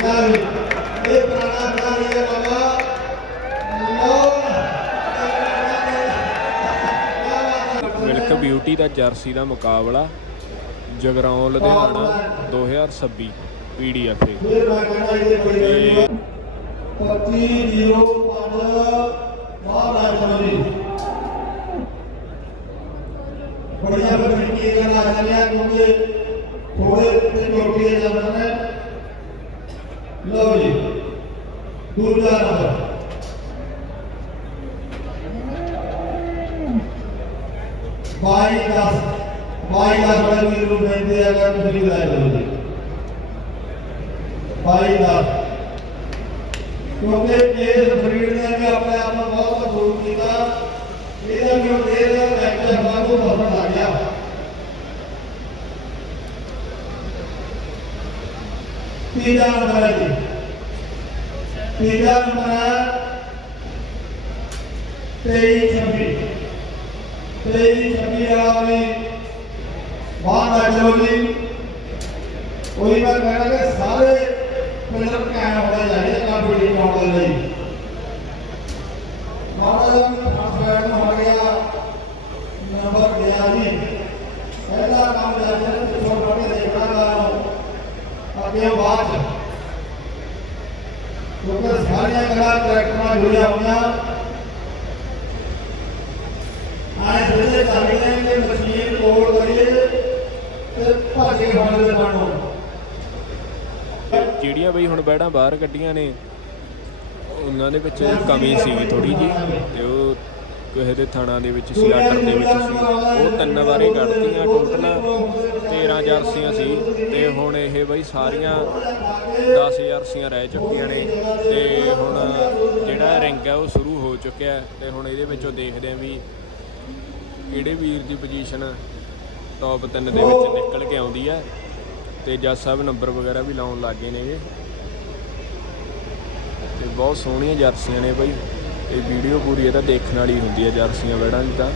ਇਹ ਪੁਰਾਣਾ ਬਾਬਾ। ਮਿਲਕ ਬਿਊਟੀ ਦਾ ਜਰਸੀ ਦਾ ਮੁਕਾਬਲਾ ਜਗਰਾਉਂ ਲੁਧਿਆਣਾ 2026 ਪੀਡੀਐਫ ਤੇ। 25 ਜ਼ੀਰੋ 5 ਮਹਾਰਾਜ ਜੀ। ਬੜੀਆਂ ਬੜੀ ਗੱਲਾਂ ਆ ਕਿਉਂਕਿ ਥੋੜੇ ਤੇ ਦੇ ਜਾਂਦੇ ਨੇ। ਲਓ ਜੀ ਦੂਜਾ ਨੰਬਰ ਬਾਈ ਦਸ ਬਾਈ ਦਸ ਬੜੇ ਵੀਰ ਨੂੰ ਬੇਨਤੀ ਹੈ ਕਿ ਤੁਸੀਂ ਲਾਇਆ ਕਰੋ ਜੀ ਬਾਈ ਦਸ ਕਿਉਂਕਿ ਇਸ ਫਰੀਡ ਨੇ ਵੀ ਆਪਣੇ ਆਪ ਨੂੰ ਬਹੁਤ ਮਜ਼ਬੂਤ ਕੀਤਾ। ਇਹਦਾ ਵੀ ਦੇਰ ਦਾ ਲੈਕਚਰ ਵਾਂਗੂ ਬਦਲਣ ਲੱਗ ਗਿਆ। ਤੀਜਾ ਨੰਬਰ ਹੈ ਜੀ। ਤੀਜਾ ਨੰਬਰ ਹੈ 23 26 23 26 ਵਾਲਾ ਵੀ ਬਾਹਰ ਆ ਜਾਓ ਜੀ। ਉਹੀ ਮੈਂ ਕਹਿਣਾ ਕਿ ਸਾਰੇ ਪਿਲਰ ਕਾਇਮ ਹੋਣੇ ਚਾਹੀਦੇ ਕੰਪੀਟੀਸ਼ਨ ਹੋਣ ਦੇ ਲਈ। ਮਹਾਰਾਜ ਦਾ ਟ੍ਰਾਂਸਫਰ ਹੋ ਗਿਆ। ਨੰਬਰ ਗਿਆ ਜੀ। ਪਹਿਲਾ ਕੰਮ ਜਾਂਦਾ ਤੇ ਅੱਗੇ ਬਾਅਦ ਕਿਉਂਕਿ ਸਾਰੀਆਂ ਗੱਲਾਂ ਟਰੈਕਟਰ ਨਾਲ ਜੁੜੀਆਂ ਆਏ ਜਿਹੜੇ ਚਾਹੀਦੇ ਨੇ ਕਿ ਮਸ਼ੀਨ ਕੋਲ ਕਰੀਏ ਤੇ ਭਰ ਕੇ ਦੇ ਬਣੋ ਜਿਹੜੀਆਂ ਬਈ ਹੁਣ ਬੈੜਾਂ ਬਾਹਰ ਕੱਢੀਆਂ ਨੇ, ਉਹਨਾਂ ਦੇ ਵਿੱਚ ਕਮੀ ਸੀਗੀ ਥੋੜੀ ਜੀ ਤੇ ਉਹ ਕਿਸੇ ਦੇ ਥਾਣਾ ਦੇ ਵਿੱਚ ਸੀ ਆਰਡਰ ਦੇ ਵਿੱਚ ਸੀ। ਉਹ ਤਿੰਨ ਵਾਰੀ ਕੱਢਤੀਆਂ ਟੋਟਲ 13 ਜਰਸੀਆਂ ਸੀ। ਤੇ ਹੁਣ ਇਹ ਬਈ ਸਾਰੀਆਂ 10 ਜਰਸੀਆਂ ਰਹਿ ਚੁੱਕੀਆਂ ਨੇ। ਤੇ ਹੁਣ ਜਿਹੜਾ ਰਿੰਗ ਹੈ ਉਹ ਸ਼ੁਰੂ ਹੋ ਚੁੱਕਿਆ ਹੈ। ਤੇ ਹੁਣ ਇਹਦੇ ਵਿੱਚੋਂ ਦੇਖਦੇ ਆਂ ਵੀ ਕਿਹੜੇ ਵੀਰ ਦੀ ਪੋਜੀਸ਼ਨ ਟੌਪ 3 ਦੇ ਵਿੱਚ ਨਿਕਲ ਕੇ ਆਉਂਦੀ ਹੈ। ਤੇ ਜੱਜ ਸਾਹਿਬ ਨੰਬਰ ਵਗੈਰਾ ਵੀ ਲਾਉਣ ਲੱਗ ਗਏ ਨੇਗੇ। ਤੇ ਬਹੁਤ ਸੋਹਣੀਆਂ ਜਰਸੀਆਂ ਨੇ ਬਈ। ਇਹ ਵੀਡੀਓ ਪੂਰੀ ਇਹਦਾ ਦੇਖਣ ਵਾਲੀ ਹੁੰਦੀ ਹੈ ਜਰਸੀਆਂ ਵੜਾਂ ਦੀ ਤਾਂ।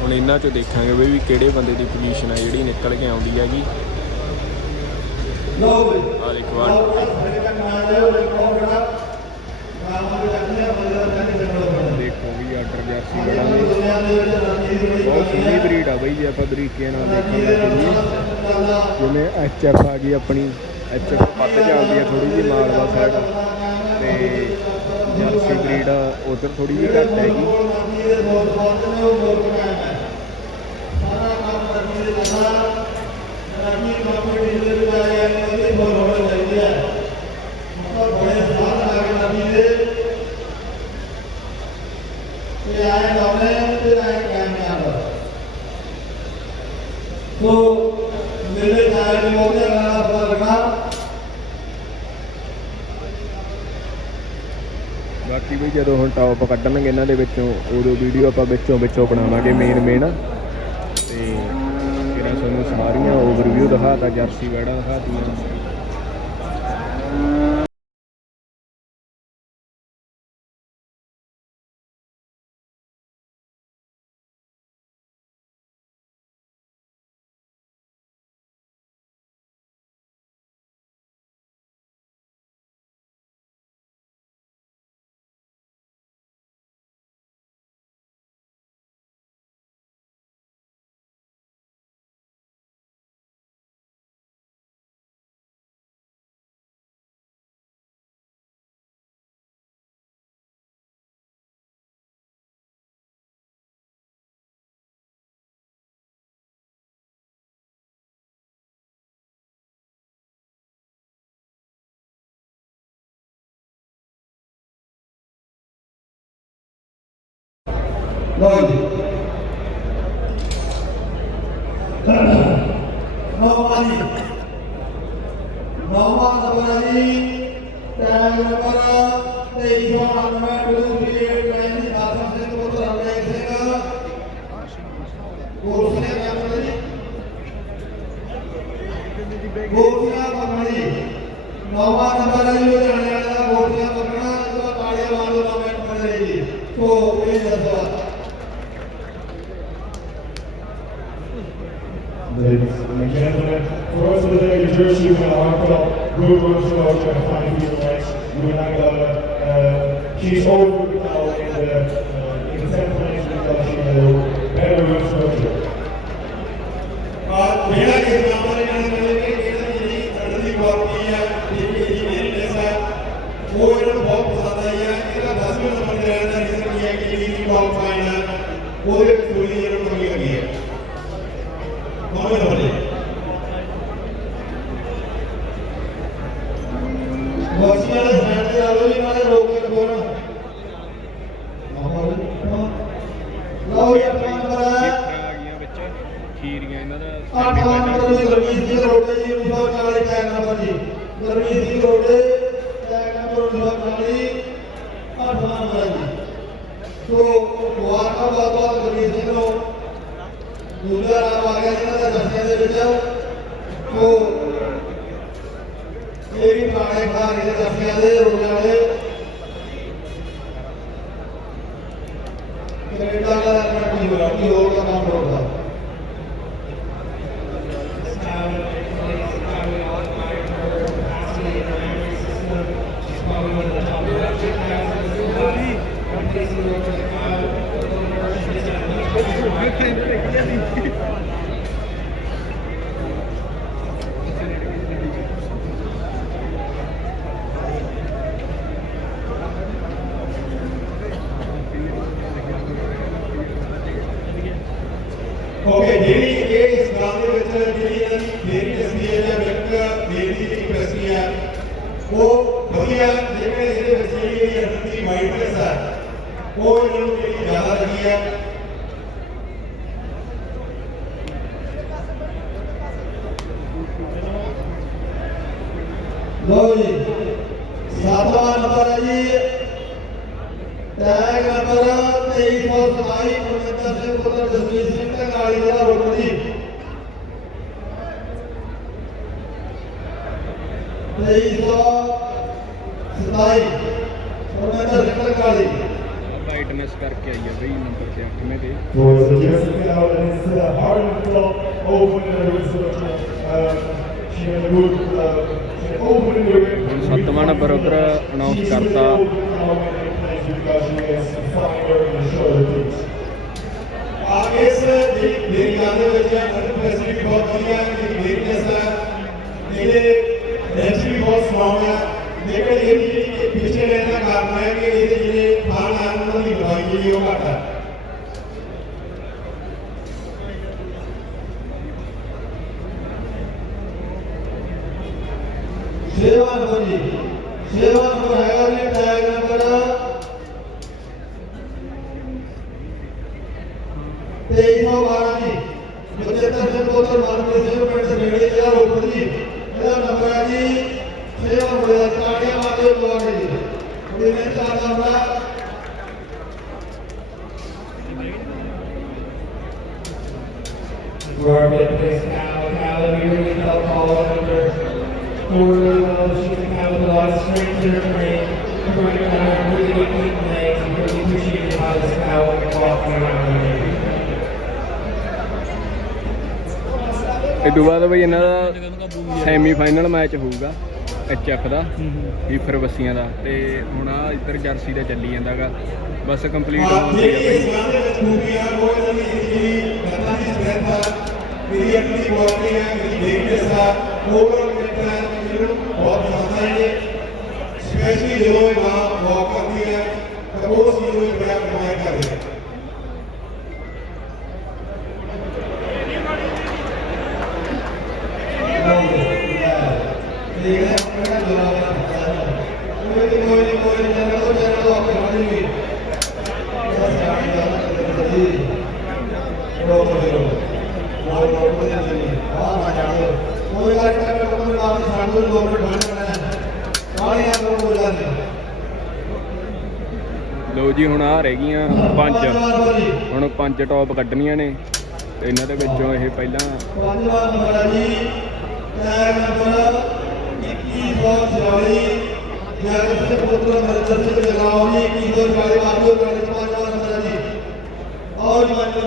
ਹੁਣ ਇਹਨਾਂ ਚੋਂ ਦੇਖਾਂਗੇ ਬਈ ਵੀ ਕਿਹੜੇ ਬੰਦੇ ਦੀ ਪੋਜੀਸ਼ਨ ਹੈ ਜਿਹੜੀ ਨਿਕਲ ਕੇ ਆਉਂਦੀ ਹੈਗੀ। ਆ ਦੇਖੋ ਆ ਦੇਖੋ ਵੀ ਆਰਡਰ ਜਰਸੀ ਵੜਾਂ ਦੀ ਬਹੁਤ ਸੋਹਣੀ ਬਰੀਡ ਆ ਬਈ ਜੇ ਆਪਾਂ ਬਰੀਕੀਆਂ ਨਾਲ ਦੇਖਣ ਲੱਗ ਜਾਈਏ ਜਿਵੇਂ ਐਚਐਫ ਆ ਗਈ ਆਪਣੀ, ਐਚਐਫ ਪੱਤ ਚੱਲਦੀ ਆ ਥੋੜੀ ਜਿਹੀ ਮਾਲਵਾ ਸਾਈਡ ਤੇ ਜਰਸੀ ਬਰੀਡ ਉਧਰ ਥੋੜੀ ਜਿਹੀ ਘੱਟ ਹੈਗੀ। ਜਦੋਂ ਹੁਣ ਕੱਢਣਗੇ ਇਹਨਾਂ ਦੇ ਵਿੱਚੋਂ, ਉਦੋਂ ਵੀਡੀਓ ਆਪਾਂ ਵਿੱਚੋਂ ਵਿੱਚੋਂ ਬਣਾਵਾਂਗੇ ਮੇਨ ਮੇਨ ਤੇ ਜਿਹੜਾ ਤੁਹਾਨੂੰ ਸਾਰੀਆਂ ਓਵਰਵਿਊ ਦਿਖਾਤਾ ਜਰਸੀ ਵੜਾ ਦਿਖਾਤੀਆਂ ਲਓ ਜੀ ਨੌਵਾਂ ਜੀ ਨੌਵਾਂ ਨੰਬਰ ਹੈ ਜੀ ਟੈਗ ਨੰਬਰ 2399 238 ਪੈਂਤੀ ਆਸਮ ਸਿੰਘ ਪੁੱਤਰ ਅਮਰੇਕ ਸਿੰਘ ਗੋਸਲੇ ਕਰਨਾ ਜੀ ਗੋਸਲਾ ਕਰਨਾ ਜੀ ਨੌਵਾਂ ਨੰਬਰ ਹੈ ਜੀ ਲੁਧਿਆਣੇ ਵਾਲਾ ਦਾ ਗੋਸਲਾ ਕਰਨਾ ਇਹਦਾ ਕਾਲੇ ਵਾਲੋ ਨਾਮ ਹੈ ਜੀ ਤੋਂ ਇਹ ਦੱਸੋ ladies and gentlemen. For us today, the jersey is a heartfelt, good run scout and fine people rights. We are not gonna, uh, she's over now in the, uh, in the tenth place because she had a better run scout. ਔਰ ਜਿਹੜਾ ਇਸ ਨਾਮ ਇਹਨਾਂ ਨੇ ਕਹਿੰਦੇ ਕਿ ਇਹਨਾਂ ਦੀ ਜਿਹੜੀ ਸੜਕ ਦੀ ਕੁਆਲਿਟੀ ਹੈ ਜਿਹੜੀ ਇਹਦੀ ਵੇਰਨੈਸ ਹੈ ਉਹ ਇਹਨਾਂ ਨੂੰ ਬਹੁਤ ਪਸੰਦ ਆਈ ਹੈ ਇਹਦਾ 10ਵੇਂ ਨੰਬਰ ਤੇ ਰਹਿਣ ਦਾ ਰੀਜ਼ਨ ਕੀ ਹੈ ਕਿ ਜਿਹੜੀ ਇਹਦੀ ਕੁਆਲਿਫਾਈਡ ਹੈ ਉਹਦੇ ਵਿੱਚ ਥੋੜੀ ਜਿਹੀ ਇਹਨਾਂ ਨੂੰ ਕਮੀ ਲੱਗੀ ਹੈ ਨੌਵੇਂ ਨੰਬਰ ਤੇ ਬਕਸੀਆਂ ਦੇ ਸਾਈਡ ਤੇ ਆ ਲਓ ਜੀ ਨਾਲੇ ਰੋਕ ਕੇ ਖੋਲ ਲਓ ਜੀ ਆਪਣਾ ਨੰਬਰ ਹੈ ਆ ਗਈਆਂ ਵਿੱਚ ਖੀਰੀਆਂ ਇਹਨਾਂ ਦਾ ਅੱਠ ਨੰਬਰ ਦੀ ਗਰਮੀਤ ਰੋਡੇ ਜੀ 1940 ਟੈਗ ਨੰਬਰ ਜੀ ਗਰਮੀਤ ਸਿੰਘ ਰੋਡੇ ਟੈਗ ਨੰਬਰ 1940 ਅੱਠ ਨੰਬਰ ਜੀ। ਸੋ ਮੁਬਾਰਕਾਂ ਬਹੁਤ ਬਹੁਤ ਗਰਮੀਤ ਸਿੰਘ ਨੂੰ ਦੂਜਾ ਨਾਮ ਆ ਗਿਆ ਜਿਹਨਾਂ ਦਾ ਜੱਸਿਆਂ ਦੇ ਵਿੱਚ। ਸੋ ਇਹ ਵੀ ਪੁਰਾਣੇ ਖਿਡਾਰੀ ਦੇ ਜੱਸਿਆਂ ਦੇ ਰੋਡੇ ਵਾਲੇ ਕੈਨੇਡਾ ਦਾ ਕੀ ਹੋਇਆ? ਹੋਰ ਦਾ ਨਾਮ ਹੋਊਗਾ ਓਕੇ ਜਿਹੜੀ ਇਹ ਇਸ ਗੱਲ ਦੇ ਵਿੱਚ ਜਿਹੜੀ ਇਹਨਾਂ ਦੀ ਫੇਰੀ ਦੱਸੀ ਹੈ ਜਾਂ ਮਿਲਕ ਦੇਣ ਦੀ ਜਿਹੜੀ ਪ੍ਰੈਸੀ ਹੈ ਉਹ ਵਧੀਆ ਜਿਵੇਂ ਇਹਦੇ ਵਿੱਚ ਜਿਹੜੀ ਅੰਦਰ ਦੀ ਵਾਈਟਨੈਸ ਹੈ ਉਹ ਇਹਨਾਂ ਨੂੰ ਜਿਹੜੀ ਜ਼ਿਆਦਾ ਲੱਗੀ ਹੈ ਲਓ ਜੀ ਸਾਤਵਾਂ ਨੰਬਰ ਹੈ ਜੀ, ਟੈਗ ਨੰਬਰ 2327 ਪਰਮਿੰਦਰ ਸਿੰਘ ਪੁੱਤਰ ਜਸਵੀਰ ਸਿੰਘ ਢੰਗਾਲੀ ਦਾ ਰੋਪੜ ਜੀ 2327 ਢੰਗਾਲੀ ਵਾਈਟਨੈਸ ਕਰਕੇ ਆਈ ਆ ਬਈ ਨੰਬਰ ਤੇ 8ਵੇਂ ਤੇ. ਹੁਣ ਸੱਤਵਾਂ ਨੰਬਰ ਉੱਧਰ ਅਨਾਉਂਸ ਕਰਤਾ ਆ ਇਸ ਜਿਹੜੀ ਮੇਰੀ ਗੱਲ ਦੇ ਵਿੱਚ ਅੰਡਰ ਫੈਸਿਲਿਟੀ ਬਹੁਤ ਵਧੀਆ ਹੈ ਜਿਹੜੀ ਵੇਕਨੈਸ ਹੈ ਇਹਦੇ ਰੈਂਚ ਵੀ ਬਹੁਤ ਸਟਰੋਂਗ ਹੈ ਲੇਕਿਨ ਇਹਦੀ ਜਿਹੜੀ ਪਿੱਛੇ ਰਹਿਣ ਦਾ ਕਾਰਨ ਹੈ ਕਿ ਇਹਦੇ ਜਿਹੜੇ ਖਾਣ ਆਨ ਉਹਨਾਂ ਦੀ ਲੰਬਾਈ ਜਿਹੜੀ ਉਹ ਘੱਟ ਹੈ। ਛੇਵਾਂ ਨੰਬਰ ਜੀ Robert is now Calvin really felt all under scored really well. She's kind of a lot of strength to her frame. Her right arm, really good quick legs, and really appreciated how this cow and walking around the ring. ਇਹ ਤੋਂ ਬਾਅਦ ਬਈ ਇਹਨਾਂ ਦਾ semi final match ਹੋਊਗਾ HF ਦਾ ਈਫਰ ਬੱਸੀਆਂ ਦਾ ਤੇ ਹੁਣ ਆ ਇੱਧਰ ਜਰਸੀ ਦਾ ਚੱਲੀ ਜਾਂਦਾਗਾ। ਬਸ ਕੰਪਲੀਟ ਦੀ ਦੇ ਦੀ ਦੀ ਸਟਰੈਂਥ ਆ ਮੇਰੀ ਅੱਡੀ ਕੁਆਲਿਟੀ ਹੈ ਮੇਰੀ ਵੇਕਨੈਸ ਆ ਓਵਰਆਲ ਫਿਟ ਹੈ ਇਹਨਾਂ ਨੂੰ ਬਹੁਤ ਪਸੰਦ ਆਈ ਹੈ ਸਪੈਸ਼ਲੀ ਜਦੋਂ ਇਹ ਮਾਂ ਵਾਕ ਕਰਦੀ ਹੈ ਤਾਂ ਉਹ ਚੀਜ਼ ਨੂੰ ਬੜਾ ਕਮਾਈ ਕਰਦੀ ਹੈ ਠੀਕ ਹੈ ਕਿਹੜਾ ਜਵਾਬ ਹੈ ਕੋਈ ਨਹੀਂ ਕੋਈ ਨਹੀਂ ਕੋਈ ਨਹੀਂ ਜਨਰਲ ਤੋਂ ਜਨਰਲ ਆਪੇ ਬਣ ਜੂਗੀ ਲੋ ਜੀ, ਹੁਣ ਆ ਰਹਿ ਗਈਆਂ ਪੰਜ। ਹੁਣ ਪੰਜ ਟੌਪ ਕੱਢਣੀਆਂ ਨੇ ਤੇ ਇਹਨਾਂ ਦੇ ਵਿੱਚੋਂ ਇਹ ਪਹਿਲਾਂ ਪੰਜਵਾਂ ਨੰਬਰ ਹੈ ਜੀ ਟੈਗ ਨੰਬਰ 2144 ਜੈਨ ਸਿੰਘ ਪੁੱਤਰ ਮਰਦਰ ਸਿੰਘ ਜਗਰਾਉਂ ਜੀ 2140 ਬਾਬੂ ਪਿੰਡ ਚ ਪੰਜਵਾਂ ਨੰਬਰ ਹੈ ਜੀ ਔਰ ਪੰਜ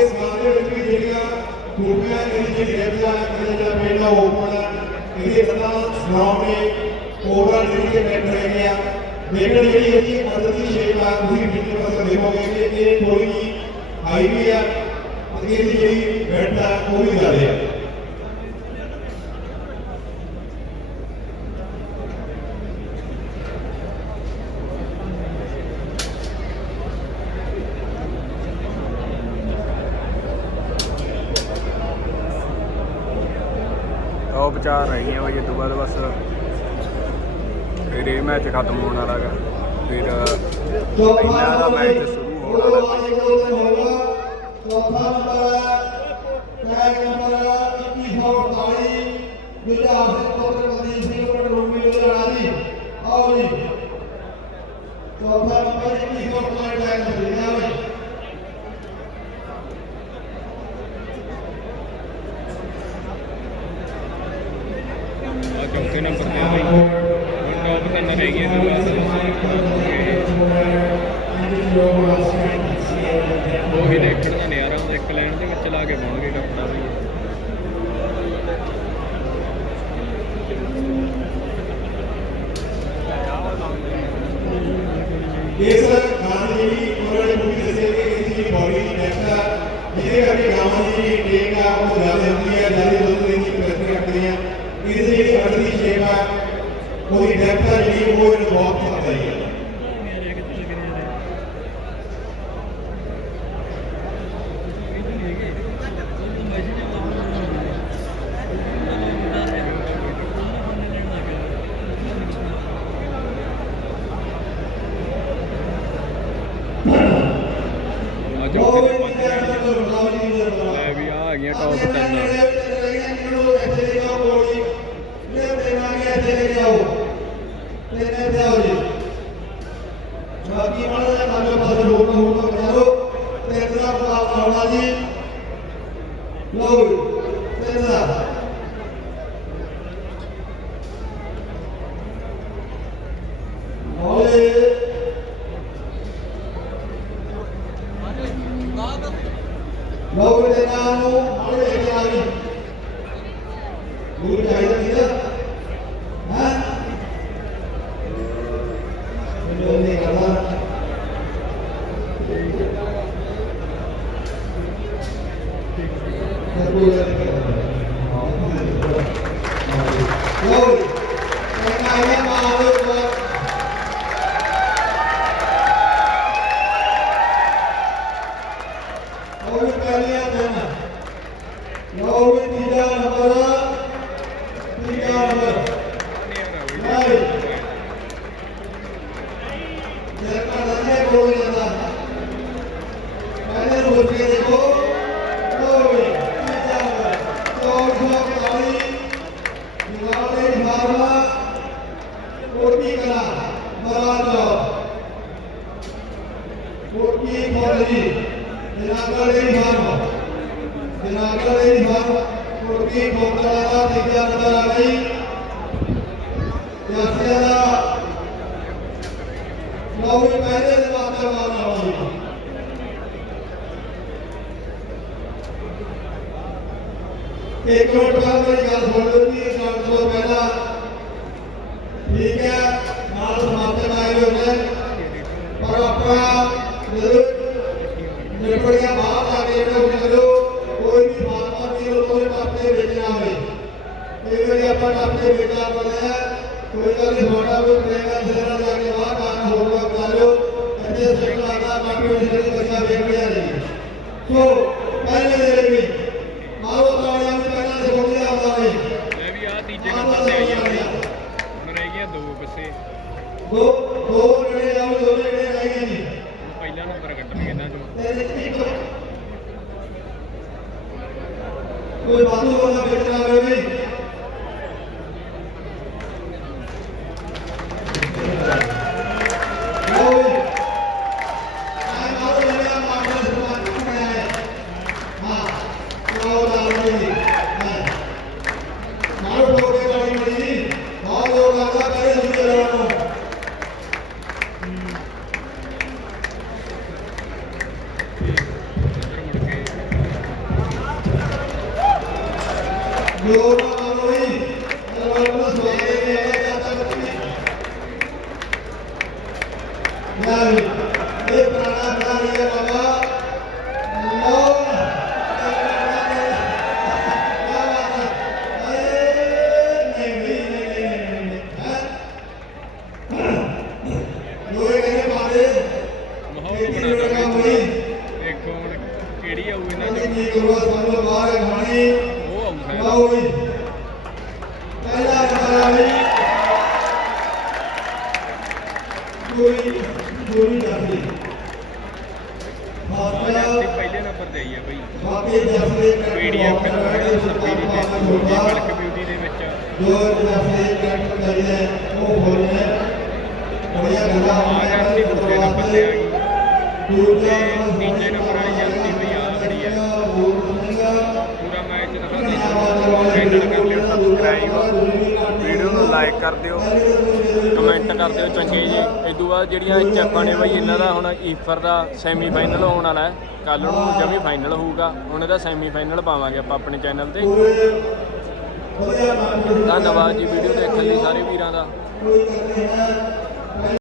ਸਾਡੇ ਸਮਾਜ ਦੇ ਵਿੱਚ ਵੀ ਜਿਹੜੀਆਂ ਟੋਪੀਆਂ ਇਹਦੀ ਜਿਹੜੀ ਰਹਿਬਲਾ ਜਿਹੜਾ ਮੇਲਾ ਹੋਣਾ ਇਹਦੇ ਸਦਾ ਸੁਣਾਉਣੇ ਕੋਰਾਂ ਜਿਹੜੇ ਬੈਠ ਰਹੇ ਆ ਲੇਕਿਨ ਜਿਹੜੀ ਇਹਦੀ ਅੰਦਰ ਦੀ ਸ਼ੇਪ ਆ ਤੁਸੀਂ ਪਿੱਛੇ ਦੇਖੋਗੇ ਕਿ ਇਹ ਥੋੜੀ ਹਾਈ ਵੀ ਆ ਇਹਦੀ ਜਿਹੜੀ ਬੈਠ ਆ ਉਹ ਵੀ ਜ਼ਿਆਦਾ ਆ ਟੌਪ 4 ਰਹਿ ਗਈਆਂ ਬਈ ਇਹ ਤੋਂ ਬਸ ਫਿਰ ਇਹ ਮੈਚ ਖਤਮ ਹੋਣ ਵਾਲਾ ਗਾ। ਫਿਰ ਇਹਨਾਂ ਦਾ ਮੈਚ ਸ਼ੁਰੂ ਹੋਣ ਵਾਲਾ ਚੌਥਾ ਨੰਬਰ ਟੈਗ ਨੰਬਰ 2148 ਵਿਚਾਰ ਸਿੰਘ ਪੁੱਤਰ ਕੁਲਦੀਪ ਸਿੰਘ ਪਟਰੋਮੀ ਲੁਧਿਆਣਾ ਜੀ ਆਓ ਜੀ। ਚੌਥਾ ਨੰਬਰ 2148 ਟੈਗ ਨੰਬਰ ਹੈ ਬਈ ਆ ਚੌਥੇ ਨੰਬਰ ਤੇ ਆ ਬਈ ਹੁਣ ਟੌਪ ਤਿੰਨ ਰਹਿ ਗਈਆਂ ਇਹਦੇ ਬਾਅਦ ਉਹ ਹੀ ਦੇਖਣ ਦਾ ਨਜ਼ਾਰਾ ਹੁੰਦਾ ਇੱਕ ਲਾਈਨ ਦੇ ਵਿੱਚ ਲਾ ਕੇ ਪਾਉਣਗੇ ਕੱਪੜਾ ਬਈ ਇਸ ਗਾਣੇ ਉਹਦੀ ਡੈਪਥ ਆ ਜਿਹੜੀ ਉਹ ਇਹਨੂੰ ਬਹੁਤ ਪਸੰਦ ਹੈ ਆ ਉਹ ਚੌਥੇ ਵੀ ਤੇ ਪੰਜ ਵਿਚਾਰ ਦਾ ਬਦਲਾਅ ਜੀ ਦਾ ਬਦਲਾਅ ਲੈ ਵੀ ਆ ਆ ਗਈਆਂ ਟੌਪ ਤਿੰਨ ਬਾਕੀ ਮਾੜਾ ਜਿਹਾ ਕਾਗਜ਼ ਪਾਸੇ ਰੋਕ ਰੋਕ ਕੇ ਬਣਾ ਲਓ ਤੇ ਇਹਦਾ ਬਦਲਾਅ ਆਉਣਾ ਜੀ ਲਓ ਜੀ, ਤੇ ਇਹਦਾ ਹੌਲੇ ਲੋਕ ਦੇ ਨਾਮ ਨੂੰ ਹੌਲੇ ਲੈ ਕੇ ਆਵੀ ਦੂਰ ਚਾਹੀਦਾ ਨਹੀਂ ਨਾ ਹਾਂ ਮੈਨੂੰ ਨਹੀਂ ਕਰਦਾ ਫਿਰ ਕੋਈ ਗੱਲ ਨਹੀਂ ਕਰਦਾ ਲੋਕ ਕਹਿੰਦਾ ਹੈ ਮਾਰੋ ਉਹ ਵੀ ਪਹਿਲੀਆਂ ਦਿਨ ਲਓ ਵੀ ਤੀਜਾ ਨੰਬਰ ਤੀਜਾ ਨੰਬਰ ਨਹੀਂ ਜੇ ਕਹਦਾ ਹੈ ਕੋਈ ਜਾਂਦਾ ਪਹਿਲੇ ਨੂੰ ਉੱਠ ਕੇ ਇੱਕ ਮਿੰਟ ਬਾਅਦ ਮੇਰੀ ਗੱਲ ਸੁਣ ਲਓ ਜੀ ਇਹ ਗੱਲ ਤੋਂ ਪਹਿਲਾਂ ਠੀਕ ਹੈ ਨਾਲ ਸਮਾਪਤ ਆਏ ਹੋਏ ਨੇ ਪਰ ਆਪਣਾ ਜਦੋਂ ਨਿਕਲੀਆਂ ਬਾਹਰ ਜਾ ਕੇ ਜਿਹੜਾ ਹੁਣ ਕਰੋ ਕੋਈ ਵੀ ਮਾਤਮਾ ਦੀ ਲੋਕਾਂ ਦੇ ਟੱਪੇ ਵੇਚਣਾ ਹੋਵੇ ਕਈ ਵਾਰੀ ਆਪਾਂ ਟੱਪੇ ਵੇਚਣਾ ਪੜਦਾ ਹੈ ਕੋਈ ਗੱਲ ਨਹੀਂ ਤੁਹਾਡਾ ਕੋਈ ਪ੍ਰੇਗਾ ਜਿਹੜਾ ਜਾ ਕੇ ਬਾਹਰ ਕਾਰਨ ਹੋਊਗਾ ਕਰ ਲਿਓ ਇੱਥੇ ਸਿੱਖ ਲਾਦਾ ਬਾਕੀ ਜਿਹੜੇ ਬੱਚਾ ਵੇਖ ਲਿਆ ਉਹ ਬੜੀਆਂ ਗੱਲਾਂ ਦੂਜੇ ਨੰਬਰ ਤੇ ਆ ਗਈ ਦੂਜਾ ਤੀਜੇ ਨੰਬਰ ਆਈ ਜਾਂਦੀ ਬਈ ਆ। ਖੜੀ ਹੈ ਵੋਟ ਮੰਗੇਗਾ ਪੂਰਾ ਮੈਚ ਦਿਖਾਉਂਦੇ ਚੈਨਲ ਕਰ ਲਿਓ ਸਬਸਕ੍ਰਾਈਬ ਵੀਡੀਓ ਨੂੰ ਲਾਈਕ ਕਰ ਦਿਓ। ਕਮੈਂਟ ਕਰ ਦਿਓ ਚੰਗੇ ਜੀ ਇਦੋਂ ਬਾਅਦ ਜਿਹੜੀਆਂ ਚੱਪਾਂ ਨੇ ਬਈ ਇਹਨਾਂ ਦਾ ਹੁਣ ਈਫਰ ਦਾ ਸੈਮੀ ਫਾਈਨਲ ਹੋਣ ਵਾਲਾ ਹੈ। ਕੱਲ ਨੂੰ ਜਮੀ ਫਾਈਨਲ ਹੋਊਗਾ। ਹੁਣ ਇਹਦਾ ਸੈਮੀ ਫਾਈਨਲ ਪਾਵਾਂਗੇ ਆਪਾਂ ਆਪਣੇ ਚੈਨਲ ਤੇ। ਧੰਨਵਾਦ ਜੀ ਵੀਡੀਓ ਦੇਖਣ ਲਈ ਸਾਰੇ ਵੀਰਾਂ ਦਾ। ਕੋਈ ਕਰਦੇ ਹੈ